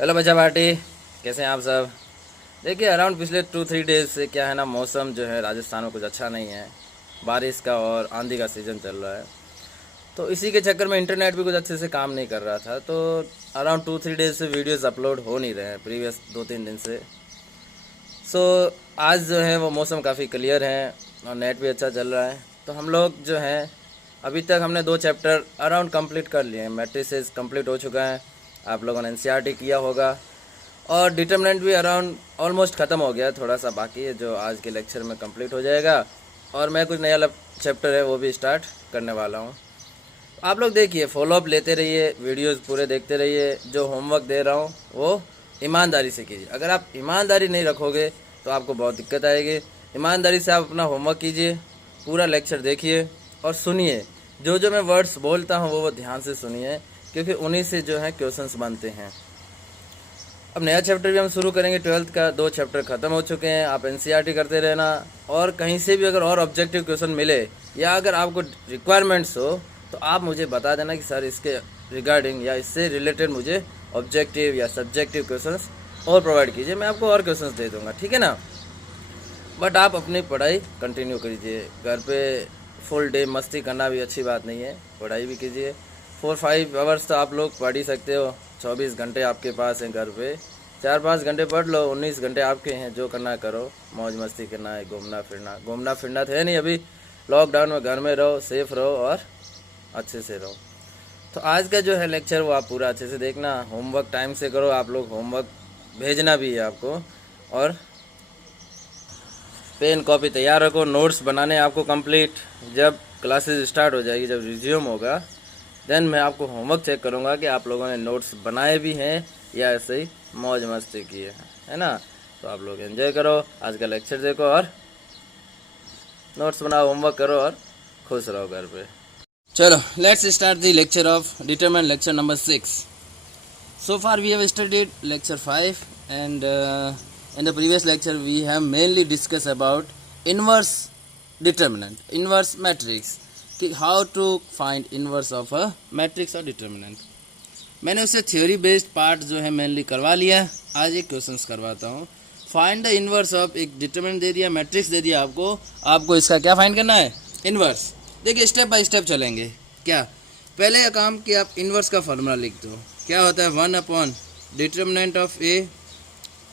Hello बच्चा party, कैसे हैं आप सब। देखिए अराउंड पिछले 2-3 डेज से क्या है ना, मौसम जो है राजस्थान में कुछ अच्छा नहीं है। बारिश का और आंधी का सीज़न चल रहा है, तो इसी के चक्कर में इंटरनेट भी कुछ अच्छे से काम नहीं कर रहा था। तो अराउंड 2-3 डेज से वीडियोस अपलोड हो नहीं रहे हैं प्रीवियस 2-3 दिन से। सो आज जो है वो मौसम काफ़ी क्लियर है और नेट भी अच्छा चल रहा है। तो हम लोग जो हैं अभी तक हमने 2 चैप्टर अराउंड कंप्लीट कर लिए हैं। मैट्रिसेस कंप्लीट हो चुका है, आप लोगों ने एनसीईआरटी किया होगा, और डिटर्मिनेंट भी अराउंड ऑलमोस्ट ख़त्म हो गया, थोड़ा सा बाकी है जो आज के लेक्चर में कंप्लीट हो जाएगा। और मैं कुछ नया चैप्टर है वो भी स्टार्ट करने वाला हूँ। आप लोग देखिए, फॉलोअप लेते रहिए, वीडियोस पूरे देखते रहिए। जो होमवर्क दे रहा हूँ वो ईमानदारी से कीजिए। अगर आप ईमानदारी नहीं रखोगे तो आपको बहुत दिक्कत आएगी। ईमानदारी से आप अपना होमवर्क कीजिए, पूरा लेक्चर देखिए और सुनिए। जो जो मैं वर्ड्स बोलता हूँ वो ध्यान से सुनिए, क्योंकि उन्हीं से जो है क्वेश्चंस बनते हैं। अब नया चैप्टर भी हम शुरू करेंगे। 12th का 2 चैप्टर ख़त्म हो चुके हैं। आप एनसीईआरटी करते रहना, और कहीं से भी अगर और ऑब्जेक्टिव क्वेश्चन मिले या अगर आपको रिक्वायरमेंट्स हो तो आप मुझे बता देना कि सर इसके रिगार्डिंग या इससे रिलेटेड मुझे ऑब्जेक्टिव या सब्जेक्टिव क्वेश्चंस और प्रोवाइड कीजिए। मैं आपको और क्वेश्चंस दे दूँगा, ठीक है ना। बट आप अपनी पढ़ाई कंटिन्यू कीजिए। घर पे फुल डे मस्ती करना भी अच्छी बात नहीं है, पढ़ाई भी कीजिए। 4-5 आवर्स तो आप लोग पढ़ ही सकते हो। 24 घंटे आपके पास हैं घर पे, 4-5 घंटे पढ़ लो, 19 घंटे आपके हैं। जो करना है करो, मौज मस्ती करना है, घूमना फिरना तो है नहीं अभी। लॉकडाउन में घर में रहो, सेफ रहो और अच्छे से रहो। तो आज का जो है लेक्चर वो आप पूरा अच्छे से देखना। होमवर्क टाइम से करो, आप लोग होमवर्क भेजना भी है आपको, और पेन कॉपी तैयार रखो। नोट्स बनाने आपको कंप्लीट। जब क्लासेस स्टार्ट हो जाएगी, जब रिज्यूम होगा, देन मैं आपको होमवर्क चेक करूंगा कि आप लोगों ने नोट्स बनाए भी हैं या ऐसे ही मौज मस्ती किए हैं, है ना। तो आप लोग एंजॉय करो, आज का लेक्चर देखो और नोट्स बनाओ, होमवर्क करो और खुश रहो घर पे। चलो, let's start the lecture of determinant, lecture number 6। So far we have studied lecture 5, and in the previous lecture we have mainly discussed about inverse determinant, inverse matrix, कि how to find inverse of a matrix or determinant। मैंने उससे theory based part जो है mainly करवा लिया। आज एक questions करवाता हूँ। फाइंड द इनवर्स ऑफ, एक डिटरमिनेंट दे दिया, मैट्रिक्स दे दिया आपको इसका क्या फाइंड करना है, इनवर्स। देखिए स्टेप बाय स्टेप चलेंगे। क्या पहले का काम कि आप इनवर्स का फॉर्मूला लिख दो। क्या होता है, 1 upon determinant of A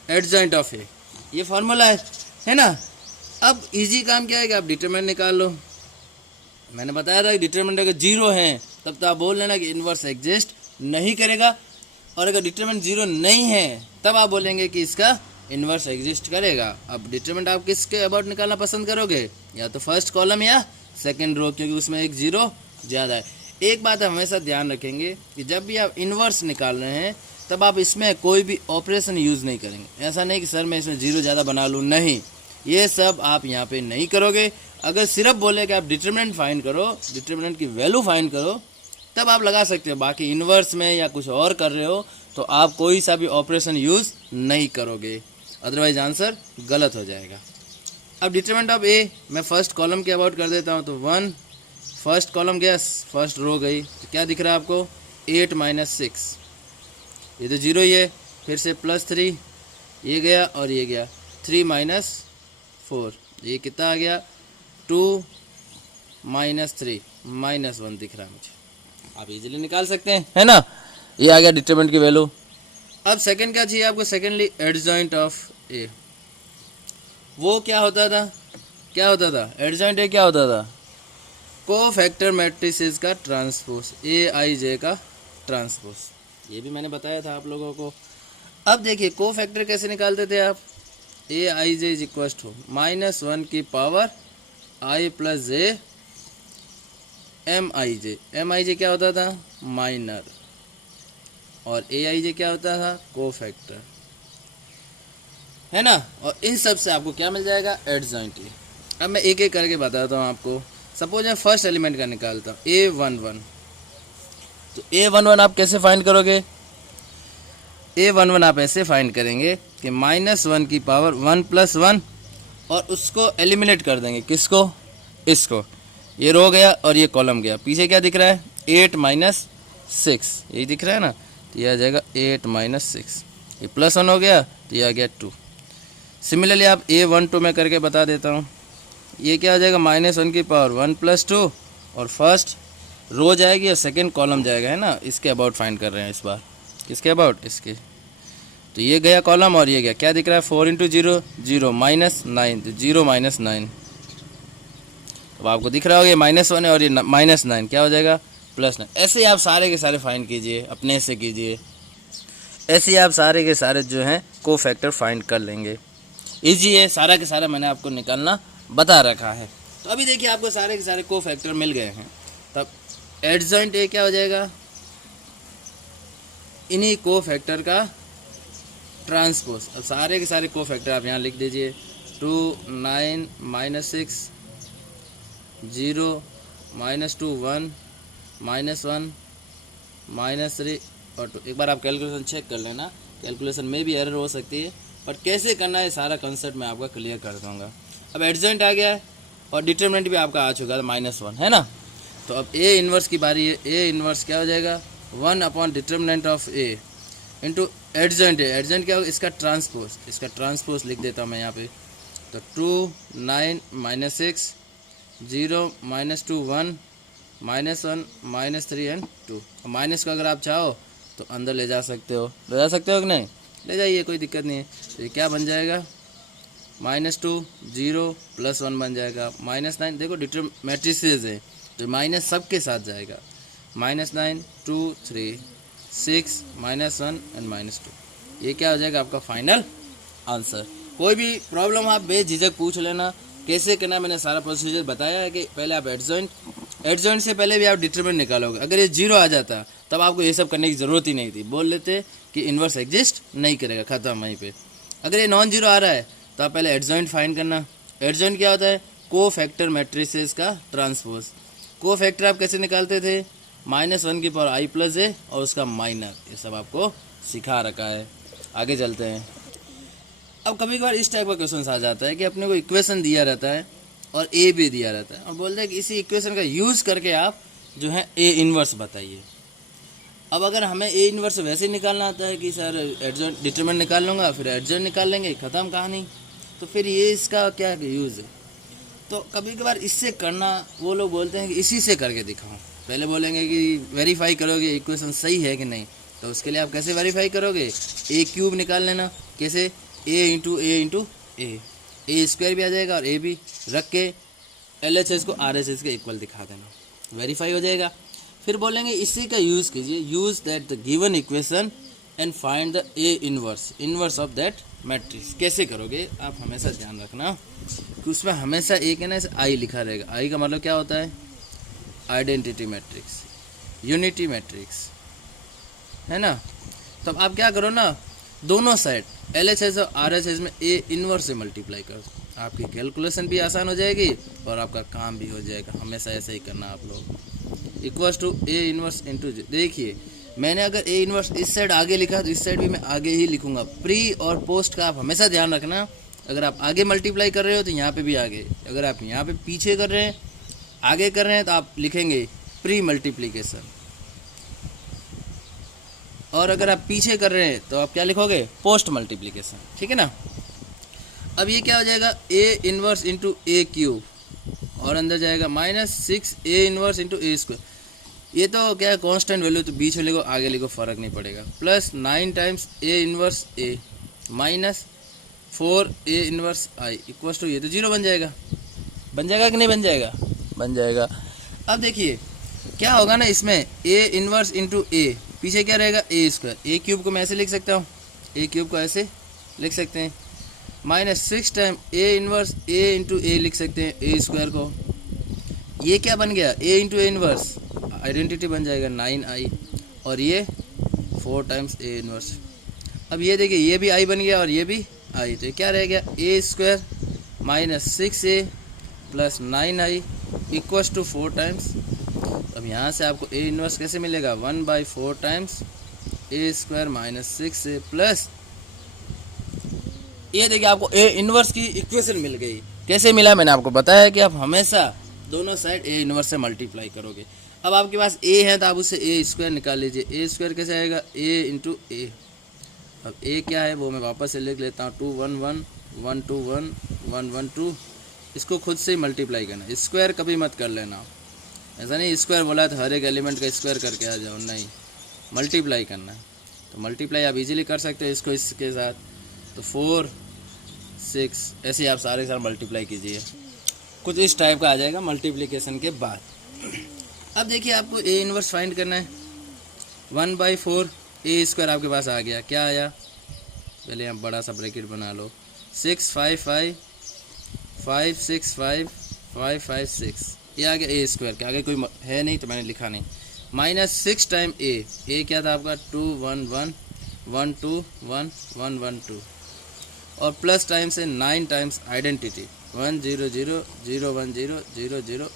adjoint of A, ये फार्मूला है ना। अब इजी काम क्या है कि आप डिटरमिनेंट निकाल लो। मैंने बताया था कि डिटरमिनेंट अगर 0 है तब तो आप बोल लेना कि इनवर्स एग्जिस्ट नहीं करेगा, और अगर डिटरमिनेंट 0 नहीं है तब आप बोलेंगे कि इसका इनवर्स एग्जिस्ट करेगा। अब डिटरमिनेंट आप किसके अबाउट निकालना पसंद करोगे, या तो फर्स्ट कॉलम या सेकेंड रो, क्योंकि उसमें एक 0 ज़्यादा है। एक बात आप हमेशा ध्यान रखेंगे कि जब भी आप इन्वर्स निकाल रहे हैं तब आप इसमें कोई भी ऑपरेशन यूज़ नहीं करेंगे। ऐसा नहीं कि सर मैं इसमें 0 ज़्यादा बना लूँ, नहीं, ये सब आप यहाँ पे नहीं करोगे। अगर सिर्फ बोले कि आप डिटरमिनेंट फाइंड करो, डिटरमिनेंट की वैल्यू फाइंड करो, तब आप लगा सकते हो। बाकी इन्वर्स में या कुछ और कर रहे हो तो आप कोई सा भी ऑपरेशन यूज़ नहीं करोगे, अदरवाइज आंसर गलत हो जाएगा। अब डिटरमिनेंट ऑफ ए मैं फर्स्ट कॉलम के अबाउट कर देता हूँ। तो 1 फर्स्ट कॉलम गया, फर्स्ट रो गई, तो क्या दिख रहा है आपको, 8 - 6, ये तो 0 ही है। फिर से +3, ये गया और ये गया, 3 - 4, ये कितना आ गया, 2 - 3 -1 दिख रहा है मुझे। आप इजीली निकाल सकते हैं, है ना। ये आ गया डिटरमिनेंट की वैल्यू। अब सेकंड क्या चाहिए आपको, सेकेंडली एडजॉइंट ऑफ ए। वो क्या होता था एडजॉइंट ए क्या होता था, कोफैक्टर मैट्रिसेस का ट्रांसपोज, AIJ का ट्रांसपोज। ये भी मैंने बताया था आप लोगों को। अब देखिए कोफैक्टर कैसे निकालते थे आप, AIJ = -1 की power I + j MIJ। MIJ क्या होता था, माइनर, और AIJ क्या होता था, कोफैक्टर, है ना। और इन सब से आपको क्या मिल जाएगा, एडजॉइंट। अब मैं एक एक करके बताता हूँ आपको। सपोज मैं फर्स्ट एलिमेंट का निकालता हूँ, A11। तो A11 आप कैसे फाइंड करोगे, A11 आप ऐसे फाइंड करेंगे कि -1 की पावर 1 + 1, और उसको एलिमिनेट कर देंगे, किसको, इसको। ये रो गया और ये कॉलम गया। पीछे क्या दिख रहा है, 8 - 6, यही दिख रहा है ना। तो ये आ जाएगा 8 - 6। ये +1 हो गया तो ये आ गया 2। सिमिलरली आप A12 में करके बता देता हूँ। ये क्या हो जाएगा -1 की पावर 1 + 2 और फर्स्ट रो जाएगी और सेकंड कॉलम जाएगा, है ना। इसके अबाउट फाइंड कर रहे हैं इस बार। किसके अबाउट? इसके। तो ये गया कॉलम और ये गया, क्या दिख रहा है 4 × 0 0 -9, तो 0 -9। अब आपको दिख रहा होगा ये -1 है और ये -9 क्या हो जाएगा +9। ऐसे ही आप सारे के सारे फाइंड कीजिए, अपने से कीजिए। ऐसे ही आप सारे के सारे जो हैं कोफैक्टर फाइंड कर लेंगे। ईजी है, सारा के सारा मैंने आपको निकालना बता रखा है। तो अभी देखिए आपको सारे के सारे कोफैक्टर मिल गए हैं। तब एडजॉइंट ए क्या हो जाएगा, इन्हीं कोफैक्टर का ट्रांसपोज। अब सारे के सारे कोफैक्टर आप यहाँ लिख दीजिए। 2 9 -6 0 -2 1 -1 -3 और 2। एक बार आप कैलकुलेशन चेक कर लेना, कैलकुलेशन में भी एरर हो सकती है, पर कैसे करना है सारा कंसेप्ट मैं आपका क्लियर कर दूंगा। अब एडजॉइंट आ गया है और डिटरमिनेंट भी आपका आ चुका है -1, है ना। तो अब ए इन्वर्स की बारी है। ए इन्वर्स क्या हो जाएगा 1 determinant of A into adjoint. Adjoint क्या होगा, इसका ट्रांसपोज। इसका ट्रांसपोज लिख देता हूँ मैं यहाँ पे। तो 2 9 -6 0 -2 1 -1 -3 एंड 2। माइनस को अगर आप चाहो तो अंदर ले जा सकते हो कि नहीं, ले जाइए, कोई दिक्कत नहीं है। तो ये क्या बन जाएगा -2 0 +1 बन जाएगा। -9 देखो मैट्रिसेस है तो माइनस सबके साथ जाएगा। -9 2 3 6 -1 एंड -2। ये क्या हो जाएगा आपका फाइनल आंसर। कोई भी प्रॉब्लम आप बेझिझक पूछ लेना, कैसे करना मैंने सारा प्रोसीजर बताया है। कि पहले आप एडजॉइंट से पहले भी आप डिटरमिनेंट निकालोगे। अगर ये 0 आ जाता तब आपको ये सब करने की ज़रूरत ही नहीं थी, बोल लेते कि इन्वर्स एग्जिस्ट नहीं करेगा, ख़त्म वहीं पे। अगर ये नॉन जीरो आ रहा है तो आप पहले एडजॉइंट फाइंड करना। एडजॉइंट क्या होता है, कोफैक्टर मैट्रिसेस का ट्रांसपोज। कोफैक्टर आप कैसे निकालते थे, -1 की पावर i + a और उसका माइनर। ये सब आपको सिखा रखा है। आगे चलते हैं। अब कभी कभार इस टाइप का क्वेश्चन आ जाता है कि अपने को इक्वेशन दिया रहता है और ए भी दिया रहता है और बोलते हैं कि इसी इक्वेशन का यूज़ करके आप जो है ए इन्वर्स बताइए। अब अगर हमें ए इन्वर्स वैसे ही निकालना आता है कि सर एडजॉइंट डिटरमिनेंट निकाल लूँगा, फिर एडजॉइंट निकाल लेंगे, ख़त्म कहानी। तो फिर ये इसका क्या यूज़ है। तो कभी कभार इससे करना, वो लोग बोलते हैं कि इसी से करके दिखाओ। पहले बोलेंगे कि वेरीफाई करोगे इक्वेशन सही है कि नहीं, तो उसके लिए आप कैसे वेरीफाई करोगे, a³ निकाल लेना। कैसे, a × a स्क्वायर भी आ जाएगा और a भी रख के LHS को RHS के इक्वल दिखा देना, वेरीफाई हो जाएगा। फिर बोलेंगे इसी का यूज़ कीजिए, use that the given equation and find the A inverse of that matrix. कैसे करोगे आप हमेशा ध्यान रखना कि उसमें हमेशा एक है ना आई लिखा रहेगा। आई का मतलब क्या होता है, आइडेंटिटी मैट्रिक्स, यूनिटी मैट्रिक्स, है ना। तब आप क्या करो ना, दोनों साइड LHS और RHS में ए इन्वर्स से मल्टीप्लाई करो, आपकी कैलकुलेशन भी आसान हो जाएगी और आपका काम भी हो जाएगा। हमेशा ऐसे ही करना आप लोग। Equals to A inverse into, देखिए मैंने अगर ए इन्वर्स इस साइड आगे लिखा तो इस साइड भी मैं आगे ही लिखूंगा। प्री और पोस्ट का आप हमेशा ध्यान रखना। अगर आप आगे मल्टीप्लाई कर रहे हो तो यहाँ पे भी आगे, अगर आप यहाँ पे पीछे कर रहे हैं, आगे कर रहे हैं, तो आप लिखेंगे प्री मल्टीप्लिकेशन, और अगर आप पीछे कर रहे हैं तो आप क्या लिखोगे, पोस्ट मल्टीप्लिकेशन। ठीक है ना। अब ये क्या हो जाएगा, ए इन्वर्स इंटू a³ और अंदर जाएगा -6 ए इन्वर्स इंटू a²। ये तो क्या है कांस्टेंट वैल्यू, तो बीच में लिखो आगे लिखो फर्क नहीं पड़ेगा। +9 times A inverse a -4 A inverse i equals to, ये तो 0 बन जाएगा। बन जाएगा कि नहीं बन जाएगा, बन जाएगा। अब देखिए क्या होगा ना, इसमें ए इन्वर्स इंटू a, पीछे क्या रहेगा a²। a³ को मैं ऐसे लिख सकता हूँ, a³ को ऐसे लिख सकते हैं। -6 time A inverse a into a लिख सकते हैं, a² को। ये क्या बन गया, a into a inverse, identity बन जाएगा 9i, और ये 4 टाइम्स a इन्वर्स। अब ये देखिए ये भी i बन गया और ये भी i, तो ये क्या रह गया, a² -6a + 9i equals to 4 times. अब यहाँ से आपको a इन्वर्स कैसे मिलेगा, 1/4 टाइम्स a² -6a प्लस, ये देखिए आपको a इन्वर्स की इक्वेशन मिल गई। कैसे मिला, मैंने आपको बताया कि आप हमेशा दोनों साइड a इन्वर्स से मल्टीप्लाई करोगे। अब आपके पास a है तो आप उससे a² निकाल लीजिए। a² कैसे आएगा, a इंटू a अब ए क्या है वो मैं वापस से लिख लेता हूँ, 2 1 1 1 2 1 1 1 2। इसको खुद से ही मल्टीप्लाई करना, स्क्वायर कभी मत कर लेना। ऐसा नहीं स्क्वायर बोला तो हर एक एलिमेंट का स्क्वायर करके आ जाओ, नहीं, मल्टीप्लाई करना है। तो मल्टीप्लाई आप इजीली कर सकते हो इसको इसके साथ। तो 4 6 ऐसे ही आप सारे के साथ मल्टीप्लाई कीजिए, कुछ इस टाइप का आ जाएगा मल्टीप्लिकेशन के बाद। अब देखिए आपको ए इनवर्स फाइंड करना है। 1/4 ए स्क्वायर आपके पास आ गया, क्या आया, पहले आप बड़ा सा ब्रैकेट बना लो, 6 5 5 5 6 5 5 5 6, ये आ गया ए स्क्वायर के आगे कोई है नहीं तो मैंने लिखा नहीं। -6 टाइम ए क्या था आपका 2 1 1 1 2 1 1 1 2, और प्लस टाइम से 9 टाइम्स आइडेंटिटी 1 0 0 0 1 0 0 0।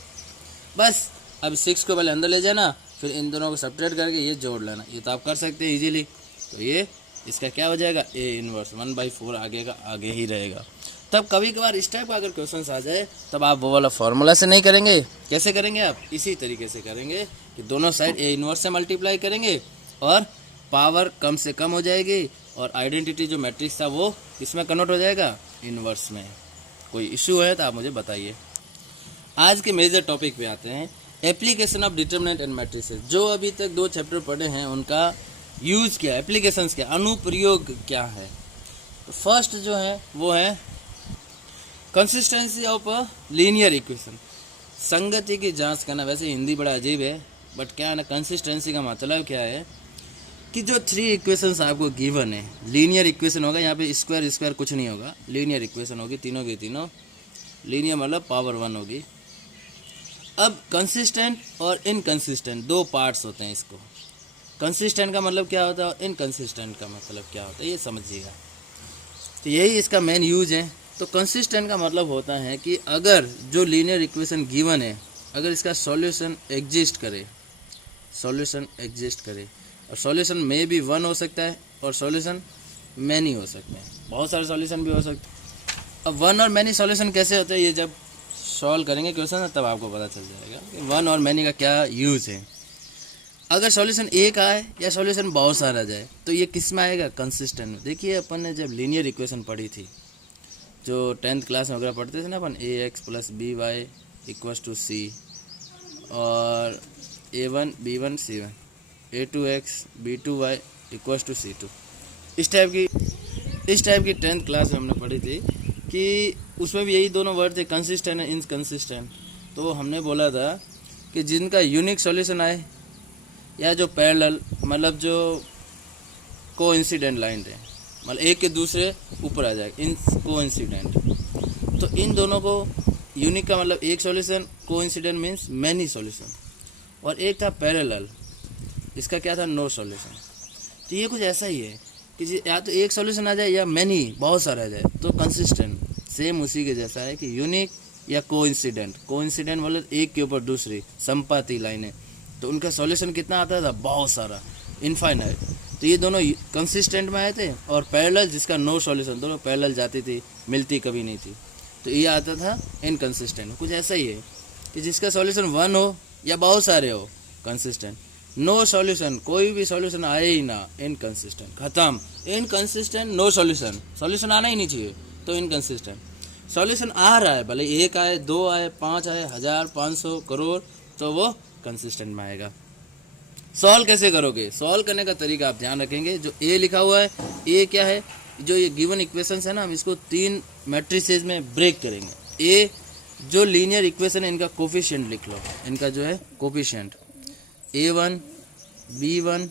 बस अब 6 को पहले अंदर ले जाना, फिर इन दोनों को सब्ट्रैक्ट करके ये जोड़ लेना, ये तो आप कर सकते हैं इजीली। तो ये इसका क्या हो जाएगा, ए इनवर्स 1/4 आगे का आगे ही रहेगा। तब कभी कभार इस टाइप का अगर क्वेश्चन आ जाए तब आप वो वाला फॉर्मूला से नहीं करेंगे, कैसे करेंगे आप, इसी तरीके से करेंगे कि दोनों साइड ए इनवर्स से मल्टीप्लाई करेंगे और पावर कम से कम हो जाएगी, और आइडेंटिटी जो मैट्रिक्स था वो इसमें कन्वर्ट हो जाएगा इनवर्स में। कोई इशू है तो आप मुझे बताइए। आज के मेजर टॉपिक पे आते हैं, application of determinant and matrices. जो अभी तक 2 चैप्टर पढ़े हैं उनका यूज क्या, एप्लीकेशंस क्या, अनुप्रयोग क्या है। तो फर्स्ट जो है वो है consistency of a linear equation, संगति की जांच करना। वैसे हिंदी बड़ा अजीब है बट क्या है ना, कंसिस्टेंसी का मतलब क्या है कि जो 3 इक्वेशंस आपको गिवन है, लीनियर इक्वेशन होगा, यहाँ पे स्क्वायर स्क्वायर कुछ नहीं होगा, लीनियर इक्वेशन होगी, तीनों की तीनों लीनियर मतलब पावर 1 होगी। अब कंसिस्टेंट और इनकंसिस्टेंट 2 पार्ट्स होते हैं इसको। कंसिस्टेंट का मतलब क्या होता है, इनकंसिस्टेंट का मतलब क्या होता है, ये समझिएगा। तो यही इसका मेन यूज है। तो कंसिस्टेंट का मतलब होता है कि अगर जो लीनियर इक्वेशन गिवन है, अगर इसका सॉल्यूशन एग्जिस्ट करे, सॉल्यूशन एग्जिस्ट करे, और सॉल्यूशन में भी 1 हो सकता है और सॉल्यूशन मैनी हो सकते हैं, बहुत सारे सॉल्यूशन भी हो सकते हैं। अब 1 और मैनी सॉल्यूशन कैसे होते हैं, ये जब सॉल्व करेंगे क्वेश्चन तब आपको पता चल जाएगा कि 1 और मैनी का क्या यूज़ है। अगर सॉल्यूशन एक आए या सॉल्यूशन बहुत सारा जाए तो ये किस में आएगा, कंसिस्टेंट में। देखिए अपन ने जब लीनियर इक्वेशन पढ़ी थी, जो 10th क्लास में वगैरह पढ़ते थे ना अपन, ax + by = c, और a1 b1 c1, a2x b2y = c2, इस टाइप की 10th क्लास में हमने पढ़ी थी कि उसमें भी यही दोनों वर्ड थे, कंसिस्टेंट एंड इनकंसिस्टेंट। तो हमने बोला था कि जिनका यूनिक सॉल्यूशन आए या जो पैरेलल मतलब जो कोइंसिडेंट लाइन थे, मतलब एक के दूसरे ऊपर आ जाए, इन कोइंसिडेंट, तो इन दोनों को यूनिक का मतलब एक solution, coincident means many solution, और एक था पैरेलल, इसका क्या था, नो सॉल्यूशन। तो ये कुछ ऐसा ही है कि या तो एक सॉल्यूशन आ जाए या मैनी बहुत सारा आ जाए, तो कंसिस्टेंट सेम उसी के जैसा है कि यूनिक या कोइंसिडेंट। कोइंसिडेंट मतलब एक के ऊपर दूसरी संपाती लाइनें, तो उनका सॉल्यूशन कितना आता था, बहुत सारा, इनफाइनाइट। तो ये दोनों कंसिस्टेंट में आए थे, और पैरेलल जिसका नो सॉल्यूशन, दोनों पैरेलल जाती थी, मिलती कभी नहीं थी, तो ये आता था इनकंसिस्टेंट। कुछ ऐसा ही है कि जिसका सॉल्यूशन 1 हो या बहुत सारे हो, कंसिस्टेंट। नो सॉल्यूशन, कोई भी सॉल्यूशन आए ही ना, इनकंसिस्टेंट, खत्म। इनकंसिस्टेंट, नो सॉल्यूशन, सॉल्यूशन आना ही नहीं चाहिए, तो इनकंसिस्टेंट। सॉल्यूशन आ रहा है, भले 1 आए, 2 आए, 5 आए, 1000 500 करोड़, तो वो कंसिस्टेंट में आएगा। सॉल्व कैसे करोगे, सॉल्व करने का तरीका आप ध्यान रखेंगे। जो ए लिखा हुआ है, ए क्या है, जो ये गिवन इक्वेशंस है ना, हम इसको 3 मैट्रिसेस में ब्रेक करेंगे। ए जो लीनियर इक्वेशन है, इनका कोफिशिएंट लिख लो, इनका जो है coefficient, a1 b1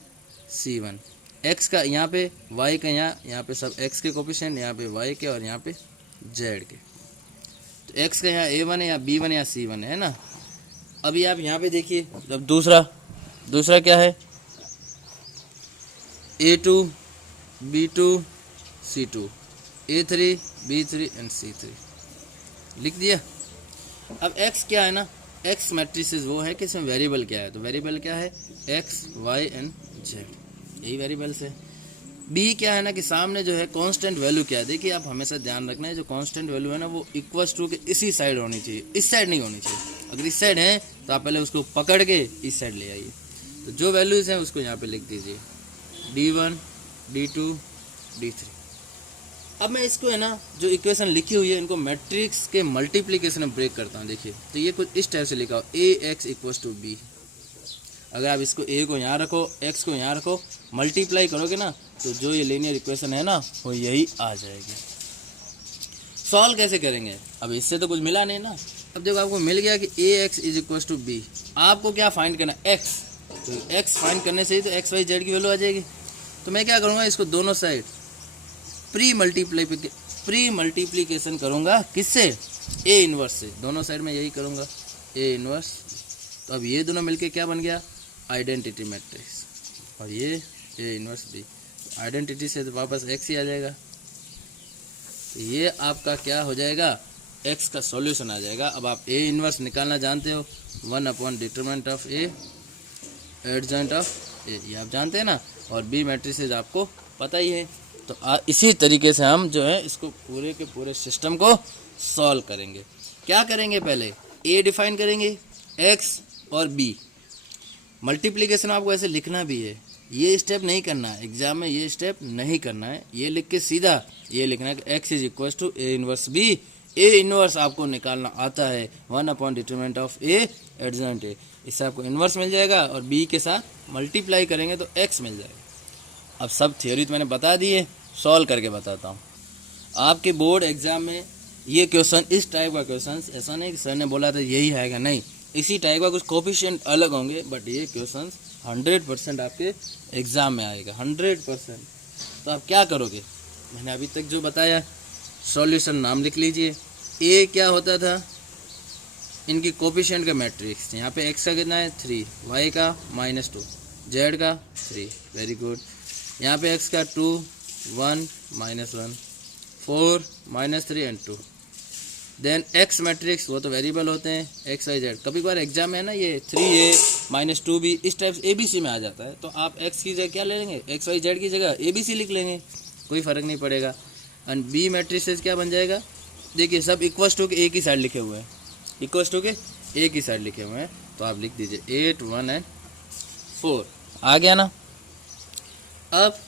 c1, x का यहाँ पे, y का यहाँ पे सब x के कोफिशिएंट, यहाँ पे y के, और यहाँ पे z के। तो x का यहाँ a1 है या b1 या c1 है ना। अभी आप यहाँ पे देखिए, अब दूसरा क्या है, a2 b2 c2, a3 b3 and c3 लिख दिया। अब x क्या है ना, x मैट्रिसेस वो है कि इसमें वेरिएबल क्या है, तो वेरिएबल क्या है, x y एंड z, यही वेरिएबल्स है। b क्या है ना कि सामने जो है कांस्टेंट वैल्यू क्या है। देखिए आप हमेशा ध्यान रखना है, जो कांस्टेंट वैल्यू है ना वो इक्वल्स टू के इसी साइड होनी चाहिए, इस साइड नहीं होनी चाहिए। अगर इस साइड है तो आप पहले उसको पकड़ के इस साइड ले आइए। तो जो वैल्यूज़ हैं उसको यहाँ पे लिख दीजिए, d1 d2 D3। अब मैं इसको है ना जो इक्वेशन लिखी हुई है इनको मैट्रिक्स के मल्टीप्लिकेशन में ब्रेक करता हूँ। देखिए तो ये कुछ इस टाइप से लिखा हो AX इक्वल्स टू B। अगर आप इसको A को यहाँ रखो, X को यहाँ रखो, मल्टीप्लाई करोगे ना तो जो ये लीनियर इक्वेशन है ना वो यही आ जाएगी। सॉल्व कैसे करेंगे? अब इससे तो कुछ मिला नहीं ना। अब देखो आपको मिल गया कि AX is equals to B। आपको क्या फाइंड करना? X। तो X फाइंड करने से ही तो XY Z की वैल्यू आ जाएगी। तो मैं क्या करूँगा, इसको दोनों साइड प्री मल्टीप्लीकेशन करूँगा। किससे? A इनवर्स से। दोनों साइड में यही करूँगा, A इनवर्स। तो अब ये दोनों मिलके क्या बन गया? Identity matrix. और ये A इनवर्स B। आइडेंटिटी से तो वापस X ही आ जाएगा। तो ये आपका क्या हो जाएगा? X का सॉल्यूशन आ जाएगा। अब आप A इनवर्स निकालना जानते हो, 1 determinant of A adjoint of A, ये आप जानते हैं ना। और B मैट्रिसेस आपको पता ही है। तो इसी तरीके से हम जो है इसको पूरे के पूरे सिस्टम को सॉल्व करेंगे। क्या करेंगे? पहले A डिफाइन करेंगे, X और B। मल्टीप्लिकेशन आपको ऐसे लिखना भी है, ये स्टेप नहीं करना है एग्जाम में, ये स्टेप नहीं करना है। ये लिख के सीधा ये लिखना है कि X is equal to A inverse B। A inverse आपको निकालना आता है 1 determinant of A adjoint A। इससे आपको इनवर्स मिल जाएगा और B के साथ मल्टीप्लाई करेंगे तो X मिल जाएगा। अब सब थ्योरी तो मैंने बता दी है, सॉल्व करके बताता हूँ। आपके बोर्ड एग्जाम में ये क्वेश्चन, इस टाइप का क्वेश्चन, ऐसा नहीं कि सर ने बोला था यही आएगा, नहीं, इसी टाइप का कुछ कोफिशिएंट अलग होंगे, बट ये क्वेश्चन 100% आपके एग्जाम में आएगा, 100%। तो आप क्या करोगे? मैंने अभी तक जो बताया, सॉल्यूशन नाम लिख लीजिए। ए क्या होता था? इनकी कोफिशिएंट का मैट्रिक्स। यहाँ पे एक्स का कितना है? 3, वाई का -2, जेड का 3, वेरी गुड। यहाँ पे एक्स का 2, 1, -1, 4, -3 एंड 2। देन एक्स मैट्रिक्स, वो तो वेरिएबल होते हैं, एक्स वाई जेड। कभी बार एग्जाम है ना ये 3a -2b इस टाइप से ABC में आ जाता है। तो आप एक्स की जगह क्या ले लेंगे? एक्स वाई जेड की जगह ABC लिख लेंगे, कोई फ़र्क नहीं पड़ेगा। एंड बी मैट्रिक्स क्या बन जाएगा? देखिए सब इक्वल्स टू के एक ही साइड लिखे हुए हैं, इक्वल्स टू के एक ही साइड लिखे हुए हैं। तो आप लिख दीजिए 8, 1 एंड 4। आ गया ना? अब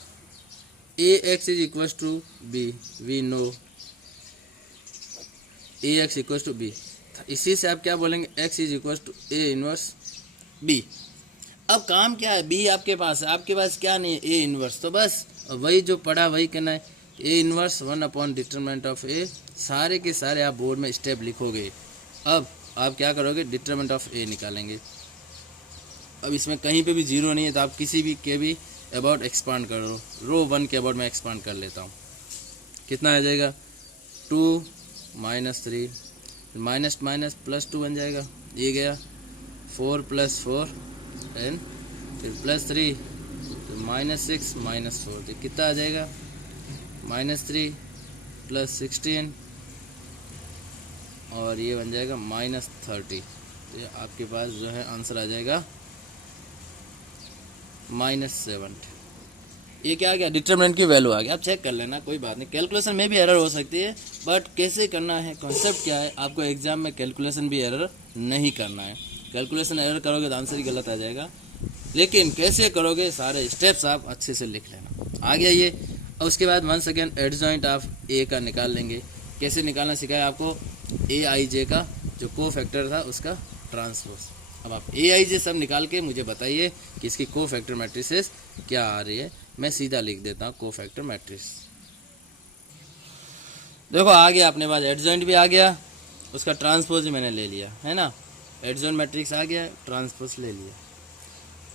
AX is equals to B, we know AX equals to B। इसी से आप क्या बोलेंगे? X is equals to A inverse B। अब काम क्या है? B आपके पास है, आपके पास क्या नहीं है? A inverse. तो बस वही जो पढ़ा वही करना है। A inverse 1 determinant of A। सारे के सारे आप बोर्ड में स्टेप लिखोगे। अब आप क्या करोगे? डिटरमिनेंट ऑफ A निकालेंगे। अब इसमें कहीं पे भी जीरो नहीं है, तो आप किसी भी के भी अबाउट एक्सपांड करो। रो 1 के अबाउट मैं एक्सपांड कर लेता हूँ। कितना आ जाएगा? 2 -3 माइनस माइनस +2 बन जाएगा, ये गया 4 + 4 एंड फिर +3 तो -6 -4, तो कितना आ जाएगा? -3 + 16 और ये बन जाएगा -30। तो ये आपके पास जो है आंसर आ जाएगा -70। ये क्या आ गया? डिटरमिनेंट की वैल्यू आ गया। आप चेक कर लेना, कोई बात नहीं। कैलकुलेशन में भी एरर हो सकती है, बट कैसे करना है, कॉन्सेप्ट क्या है, आपको एग्जाम में कैलकुलेशन भी एरर नहीं करना है। कैलकुलेशन एरर करोगे तो आंसर ही गलत आ जाएगा। लेकिन कैसे करोगे, सारे स्टेप्स आप अच्छे से लिख लेना। आ गया ये। और उसके बाद 1 सेकेंड एडजॉइंट ऑफ ए का निकाल लेंगे। कैसे निकालना सिखाया आपको? AIJ का जो को फैक्टर था उसका ट्रांसपोज। अब आप AIJ सब निकाल के मुझे बताइए कि इसकी को फैक्टर मैट्रिसेस क्या आ रही है। मैं सीधा लिख देता हूँ को फैक्टर मैट्रिक्स। देखो आ गया अपने पास, एडजॉइंट भी आ गया, उसका ट्रांसपोज भी मैंने ले लिया है ना। एडजॉइंट मैट्रिक्स आ गया, ट्रांसपोज ले लिया।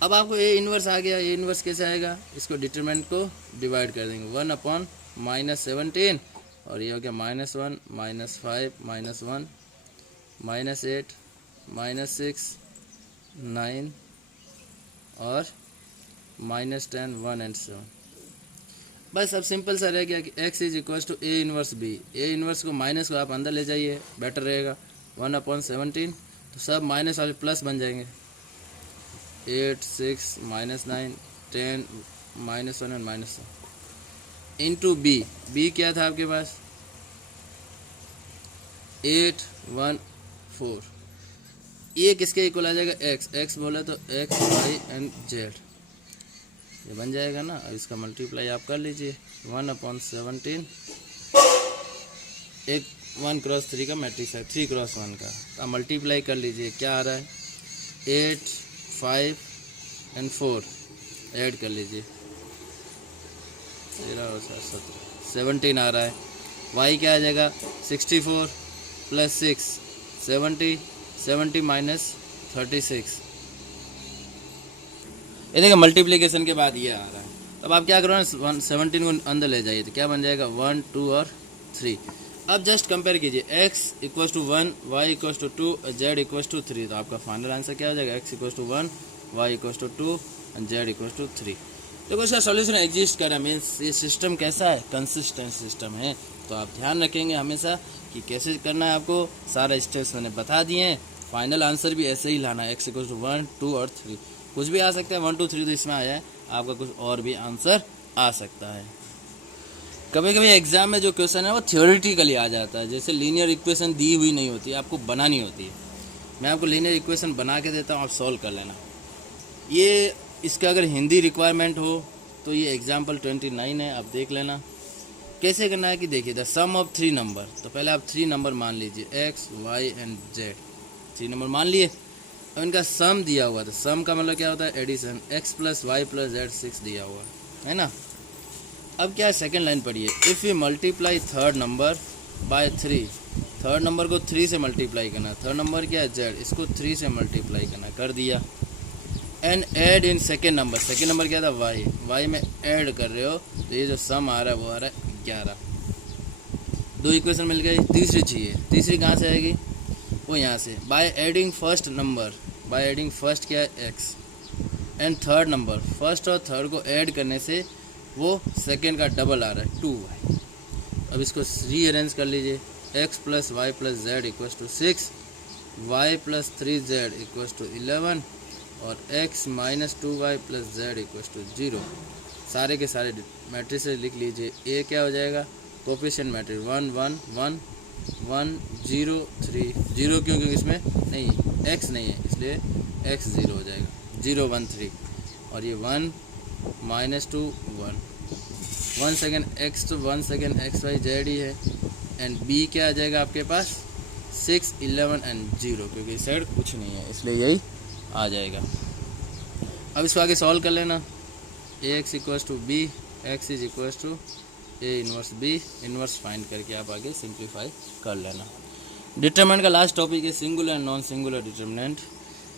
अब आपको A इनवर्स आ गया। A इनवर्स कैसे आएगा? इसको डिटरमिनेंट को डिवाइड कर देंगे, 1 - 17 और ये हो गया -1 -5 -1 -8 -6 9 और -10 1 एंड 7। बस अब सिंपल सा रह गया कि x is equal to A inverse B। A inverse को माइनस को आप अंदर ले जाइए, बेटर रहेगा। 1/17 तो सब माइनस वाले प्लस बन जाएंगे। 8 6 -9 10 -1 एंड -1 इंटू B। B क्या था आपके पास? 8 1 4। ये किसके इक्वल आ जाएगा? x। x बोला तो x y एंड z। ये बन जाएगा ना। अब इसका मल्टीप्लाई आप कर लीजिए 1/17, एक 1x3 का मैट्रिक्स है, 3x1 का। तो आप मल्टीप्लाई कर लीजिए, क्या आ रहा है 8, 5 और 4 ऐड कर लीजिए 13 और 17, 17 आ रहा है। y क्या आ जाएगा 64 + 6 70, 70 - 36। ये देखिए मल्टीप्लिकेशन के बाद ये आ रहा है। तब आप क्या करो ना 17 को अंदर ले जाइए तो क्या बन जाएगा 1, 2 और 3। अब जस्ट कंपेयर कीजिए x = 1, y = 2, z = 3। तो आपका फाइनल आंसर क्या हो जाएगा x = 1, y = 2 और z = 3। देखो इसका सॉल्यूशन एग्जिस्ट कर रहा है, मीन्स ये सिस्टम कैसा है, कंसिस्टेंट सिस्टम है। तो आप ध्यान रखेंगे हमेशा कि कैसे करना है, आपको सारा स्टेप्स मैंने बता दिए हैं। फाइनल आंसर भी ऐसे ही लाना है, x = 1, 2 और 3। कुछ भी आ सकता है 1, 2, 3 तो इसमें आया है, आपका कुछ और भी आंसर आ सकता है। कभी कभी एग्जाम में जो क्वेश्चन है वो थ्योरेटिकली आ जाता है, जैसे लीनियर इक्वेशन दी हुई नहीं होती, आपको बनानी होती है। मैं आपको लीनियर इक्वेशन बना के देता हूँ, आप सॉल्व कर लेना। ये इसका अगर हिंदी रिक्वायरमेंट हो तो ये एग्जाम्पल 29 है, आप देख लेना कैसे करना है। कि देखिए द सम ऑफ 3 नंबर, तो पहले आप 3 नंबर मान लीजिए x, y and z। 3 number मान लिए। अब इनका सम दिया हुआ, तो सम का मतलब क्या होता है एडिशन, x + y + z 6 दिया हुआ है ना। अब क्या है सेकेंड लाइन पढ़िए, if you multiply third number by 3, third number को 3 से मल्टीप्लाई करना। थर्ड नंबर क्या है z, इसको 3 से मल्टीप्लाई करना, कर दिया। And add in second number, second number क्या था y में ऐड कर रहे हो, तो ये जो सम आ रहा है वो आ रहा है 11। 2 इक्वेशन मिल गई, तीसरी चाहिए। तीसरी कहाँ से आएगी, वो यहाँ से by adding first number, by adding first क्या है x and third number, first और थर्ड को ऐड करने से वो सेकेंड का डबल आ रहा है 2y। अब इसको रीअरेंज कर लीजिए, x + y + z = 6, y + 3z = 11 और x - 2y + z = 0। सारे के सारे मैट्रिक्स लिख लीजिए। a क्या हो जाएगा कोफिशिएंट मैट्रिक्स 1, 1, 1, 1, 0, 3, 0 क्योंकि इसमें नहीं x नहीं है इसलिए x 0 हो जाएगा, 0, 1, 3। और ये 1 - 2, 1, 1 सेकेंड x तो 1 सेकेंड x, y, z ही है। एंड b क्या आ जाएगा आपके पास 6, 11 एंड 0, क्योंकि इस साइड कुछ नहीं है इसलिए यही आ जाएगा। अब इसको आगे सॉल्व कर लेना, ax = b, x = a inverse b, inverse find करके आप आगे सिंप्लीफाई कर लेना। डिटरमिनेंट का लास्ट टॉपिक है singular and non singular determinant.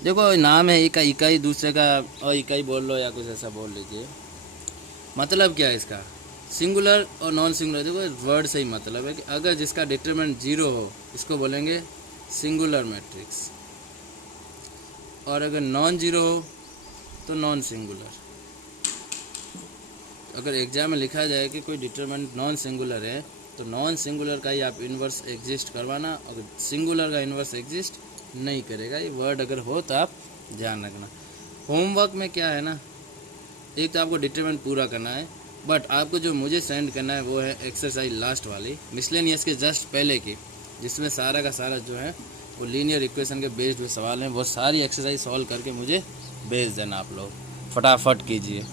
देखो नाम है एक इकाई, दूसरे का और इकाई बोल लो या कुछ ऐसा बोल लीजिए। मतलब क्या है इसका, सिंगुलर और नॉन सिंगुलर, देखो वर्ड से ही मतलब है कि अगर जिसका डिटरमिनेंट 0 हो इसको बोलेंगे सिंगुलर मैट्रिक्स, और अगर नॉन 0 हो तो नॉन सिंगुलर। अगर एग्जाम में लिखा जाए कि कोई डिटरमिनेंट नॉन सिंगुलर है तो नॉन सिंगुलर का ही आप इन्वर्स एग्जिस्ट करवाना, अगर सिंगुलर का इन्वर्स एग्जिस्ट नहीं करेगा। ये वर्ड अगर हो तो आप ध्यान रखना। होमवर्क में क्या है ना, एक तो आपको डिटरमिनेंट पूरा करना है, बट आपको जो मुझे सेंड करना है वो है एक्सरसाइज लास्ट वाली मिसलेनियस के जस्ट पहले की, जिसमें सारा का सारा जो है वो लीनियर इक्वेशन के बेस्ड हुए सवाल हैं। वो सारी एक्सरसाइज सॉल्व करके मुझे भेज देना, आप लोग फटाफट कीजिए।